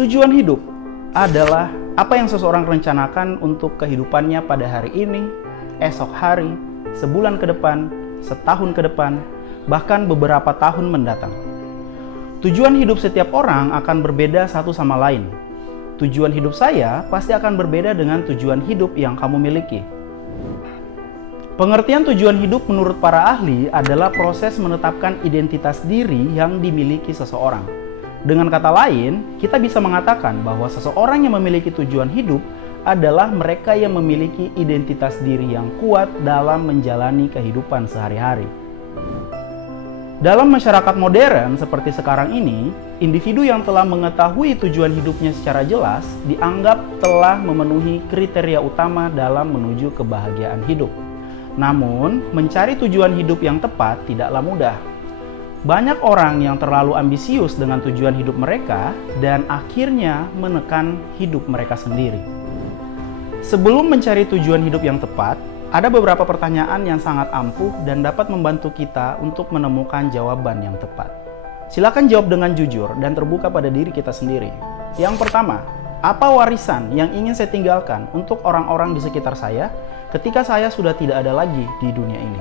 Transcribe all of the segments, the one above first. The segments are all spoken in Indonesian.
Tujuan hidup adalah apa yang seseorang rencanakan untuk kehidupannya pada hari ini, esok hari, sebulan ke depan, setahun ke depan, bahkan beberapa tahun mendatang. Tujuan hidup setiap orang akan berbeda satu sama lain. Tujuan hidup saya pasti akan berbeda dengan tujuan hidup yang kamu miliki. Pengertian tujuan hidup menurut para ahli adalah proses menetapkan identitas diri yang dimiliki seseorang. Dengan kata lain, kita bisa mengatakan bahwa seseorang yang memiliki tujuan hidup adalah mereka yang memiliki identitas diri yang kuat dalam menjalani kehidupan sehari-hari. Dalam masyarakat modern seperti sekarang ini, individu yang telah mengetahui tujuan hidupnya secara jelas dianggap telah memenuhi kriteria utama dalam menuju kebahagiaan hidup. Namun, mencari tujuan hidup yang tepat tidaklah mudah. Banyak orang yang terlalu ambisius dengan tujuan hidup mereka dan akhirnya menekan hidup mereka sendiri. Sebelum mencari tujuan hidup yang tepat, ada beberapa pertanyaan yang sangat ampuh dan dapat membantu kita untuk menemukan jawaban yang tepat. Silakan jawab dengan jujur dan terbuka pada diri kita sendiri. Yang pertama, apa warisan yang ingin saya tinggalkan untuk orang-orang di sekitar saya ketika saya sudah tidak ada lagi di dunia ini?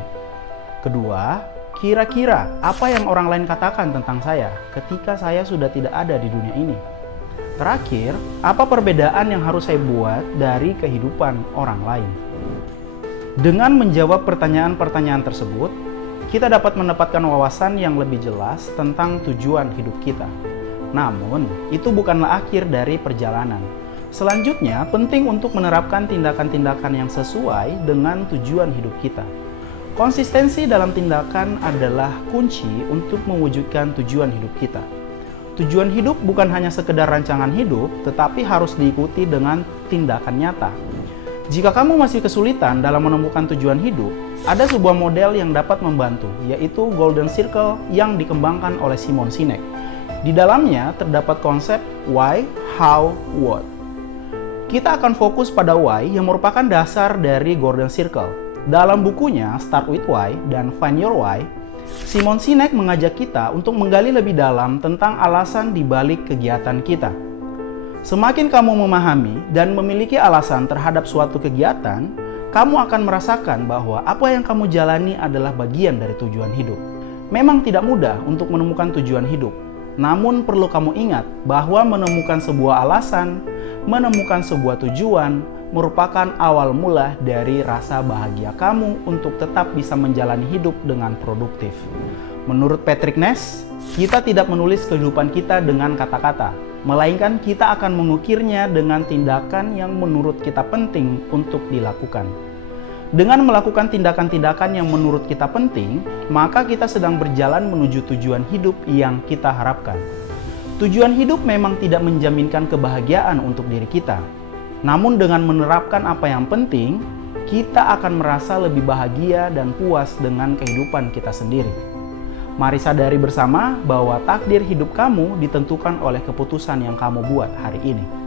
Kedua, kira-kira apa yang orang lain katakan tentang saya ketika saya sudah tidak ada di dunia ini? Terakhir, apa perbedaan yang harus saya buat dari kehidupan orang lain? Dengan menjawab pertanyaan-pertanyaan tersebut, kita dapat mendapatkan wawasan yang lebih jelas tentang tujuan hidup kita. Namun, itu bukanlah akhir dari perjalanan. Selanjutnya, penting untuk menerapkan tindakan-tindakan yang sesuai dengan tujuan hidup kita. Konsistensi dalam tindakan adalah kunci untuk mewujudkan tujuan hidup kita. Tujuan hidup bukan hanya sekedar rancangan hidup, tetapi harus diikuti dengan tindakan nyata. Jika kamu masih kesulitan dalam menemukan tujuan hidup, ada sebuah model yang dapat membantu, yaitu Golden Circle yang dikembangkan oleh Simon Sinek. Di dalamnya terdapat konsep why, how, what. Kita akan fokus pada why yang merupakan dasar dari Golden Circle. Dalam bukunya Start with Why dan Find Your Why, Simon Sinek mengajak kita untuk menggali lebih dalam tentang alasan di balik kegiatan kita. Semakin kamu memahami dan memiliki alasan terhadap suatu kegiatan, kamu akan merasakan bahwa apa yang kamu jalani adalah bagian dari tujuan hidup. Memang tidak mudah untuk menemukan tujuan hidup, namun perlu kamu ingat bahwa menemukan sebuah alasan, menemukan sebuah tujuan, merupakan awal mula dari rasa bahagia kamu untuk tetap bisa menjalani hidup dengan produktif. Menurut Patrick Ness, kita tidak menulis kehidupan kita dengan kata-kata, melainkan kita akan mengukirnya dengan tindakan yang menurut kita penting untuk dilakukan. Dengan melakukan tindakan-tindakan yang menurut kita penting, maka kita sedang berjalan menuju tujuan hidup yang kita harapkan. Tujuan hidup memang tidak menjaminkan kebahagiaan untuk diri kita. Namun dengan menerapkan apa yang penting, kita akan merasa lebih bahagia dan puas dengan kehidupan kita sendiri. Mari sadari bersama bahwa takdir hidup kamu ditentukan oleh keputusan yang kamu buat hari ini.